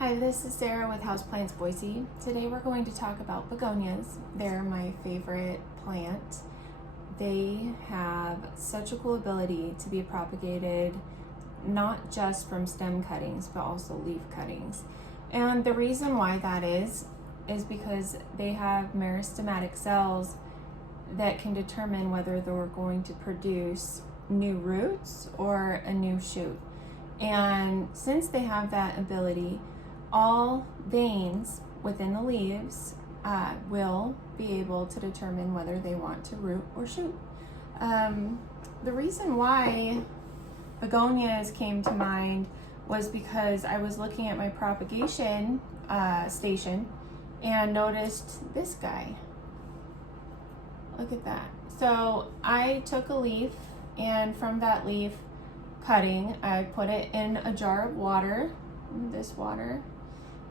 Hi, this is Sarah with Houseplants Boise. Today we're going to talk about begonias. They're my favorite plant. They have such a cool ability to be propagated not just from stem cuttings but also leaf cuttings. And the reason why that is because they have meristematic cells that can determine whether they're going to produce new roots or a new shoot. And since they have that ability, all veins within the leaves will be able to determine whether they want to root or shoot. The reason why begonias came to mind was because I was looking at my propagation station and noticed this guy. Look at that. So I took a leaf, and from that leaf cutting, I put it in a jar of water, this water,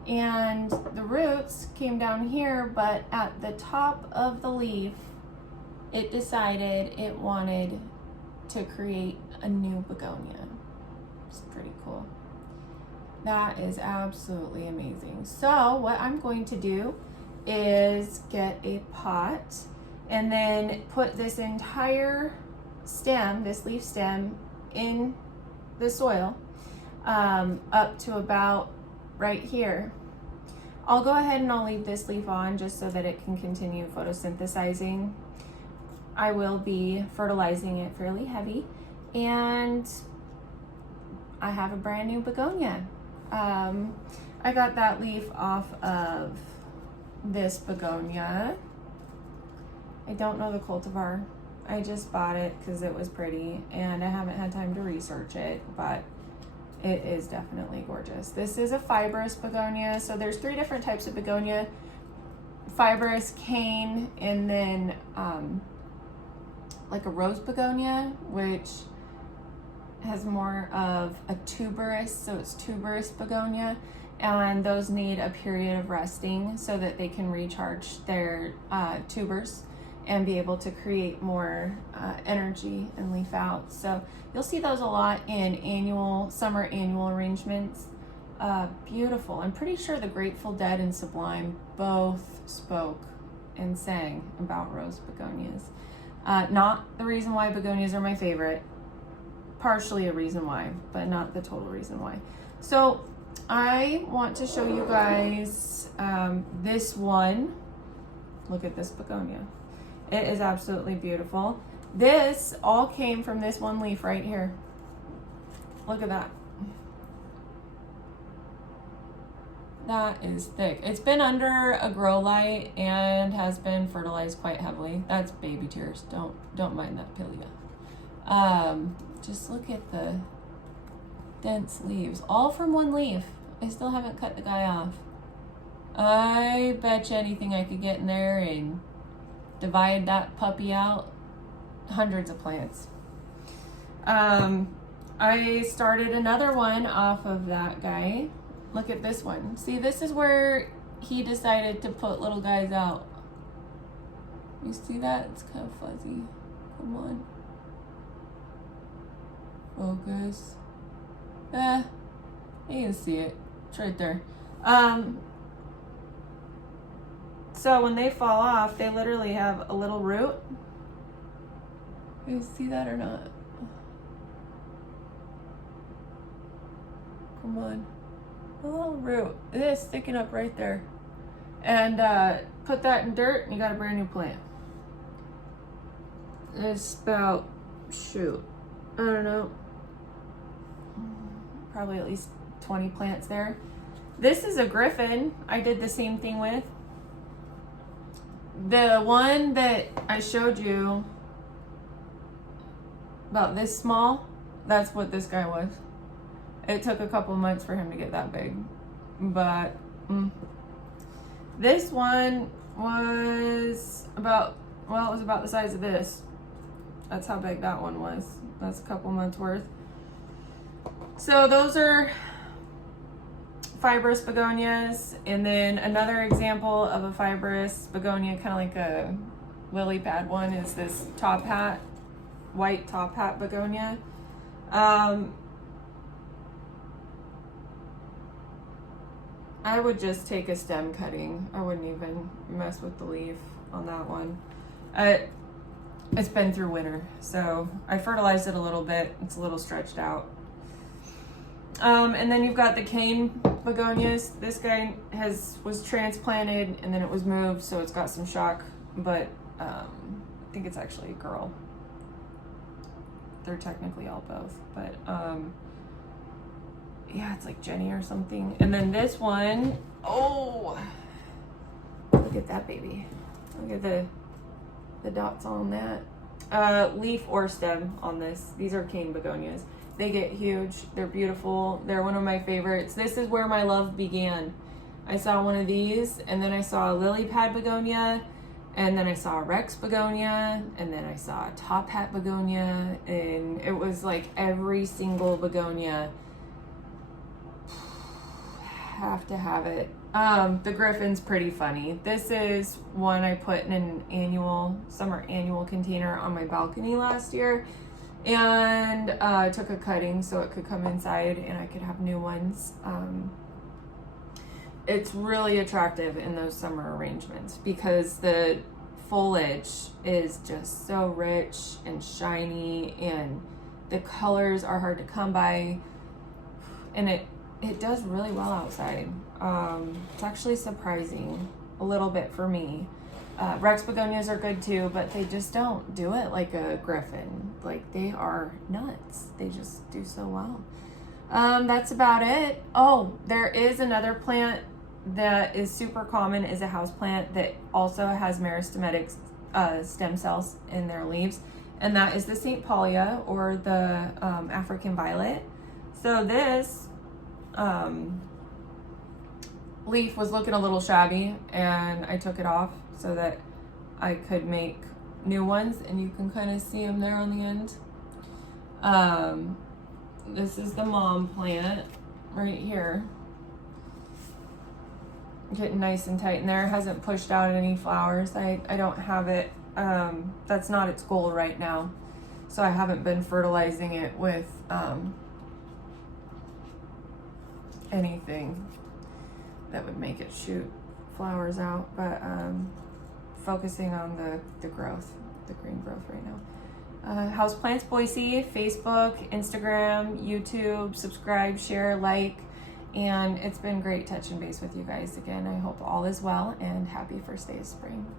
and the roots came down here, but at the top of the leaf, it decided it wanted to create a new begonia. It's pretty cool. That is absolutely amazing. So what I'm going to do is get a pot and then put this entire stem, this leaf stem, in the soil up to about right here. I'll go ahead and I'll leave this leaf on just so that it can continue photosynthesizing. I will be fertilizing it fairly heavy, and I have a brand new begonia. I got that leaf off of this begonia. I don't know the cultivar. I just bought it because it was pretty and I haven't had time to research it, but it is definitely gorgeous. This is a fibrous begonia. So there's 3 different types of begonia: fibrous, cane, and then like a rose begonia, which has more of a tuberous, so it's tuberous begonia, and those need a period of resting so that they can recharge their tubers and be able to create more energy and leaf out. So you'll see those a lot in summer annual arrangements. Beautiful. I'm pretty sure the Grateful Dead and Sublime both spoke and sang about rose begonias. Not the reason why begonias are my favorite, partially a reason why, but not the total reason why. So I want to show you guys this one. Look at this begonia. It is absolutely beautiful. This all came from this one leaf right here. Look at that. That is thick. It's been under a grow light and has been fertilized quite heavily. That's baby tears. Don't mind that, Pilia. Just look at the dense leaves, all from one leaf. I still haven't cut the guy off. I bet you anything I could get in there and divide that puppy out. Hundreds of plants. I started another one off of that guy. Look at this one. See, this is where he decided to put little guys out. You see that? It's kind of fuzzy. Come on. Focus. You can see it. It's right there. So when they fall off, they literally have a little root. You see that or not? Come on. A little root. It is sticking up right there. And put that in dirt and you got a brand new plant. It's about, shoot, I don't know, probably at least 20 plants there. This is a griffin I did the same thing with. The one that I showed you about this small, that's what this guy was. It took a couple months for him to get that big, but this one was about, well, it was about the size of this. That's how big that one was. That's a couple months worth. So those are fibrous begonias. And then another example of a fibrous begonia, kind of like a lily pad one, is this top hat, white top hat begonia. I would just take a stem cutting. I wouldn't even mess with the leaf on that one. It's been through winter, so I fertilized it a little bit. It's a little stretched out. And then you've got the cane begonias. This guy was transplanted and then it was moved, so it's got some shock, but I think it's actually a girl. They're technically all both, but yeah, it's like Jenny or something. And then this one, oh, look at that baby. Look at the dots on that. Leaf or stem on this. These are cane begonias. They get huge. They're beautiful. They're one of my favorites. This is where my love began. I saw one of these, and then I saw a lily pad begonia, and then I saw a Rex begonia, and then I saw a top hat begonia, and it was like every single begonia. Have to have it. The griffin's pretty funny. This is one I put in an summer annual container on my balcony last year, and took a cutting so it could come inside and I could have new ones. It's really attractive in those summer arrangements because the foliage is just so rich and shiny, and the colors are hard to come by, and it does really well outside. It's actually surprising a little bit for me. Rex begonias are good too, but they just don't do it like a griffin. Like, they are nuts. They just do so well. That's about it. Oh, there is another plant that is super common, is a house plant that also has meristematic stem cells in their leaves, and that is the St. Paulia, or the African violet. So this leaf was looking a little shabby, and I took it off so that I could make new ones, and you can kind of see them there on the end. This is the mom plant right here, getting nice and tight in there. Hasn't pushed out any flowers. I don't have it. That's not its goal right now, so I haven't been fertilizing it with anything that would make it shoot flowers out, but focusing on the growth, the green growth right now. Houseplants Boise, Facebook, Instagram, YouTube. Subscribe, share, like, and it's been great touching base with you guys again. I hope all is well, and happy first day of spring.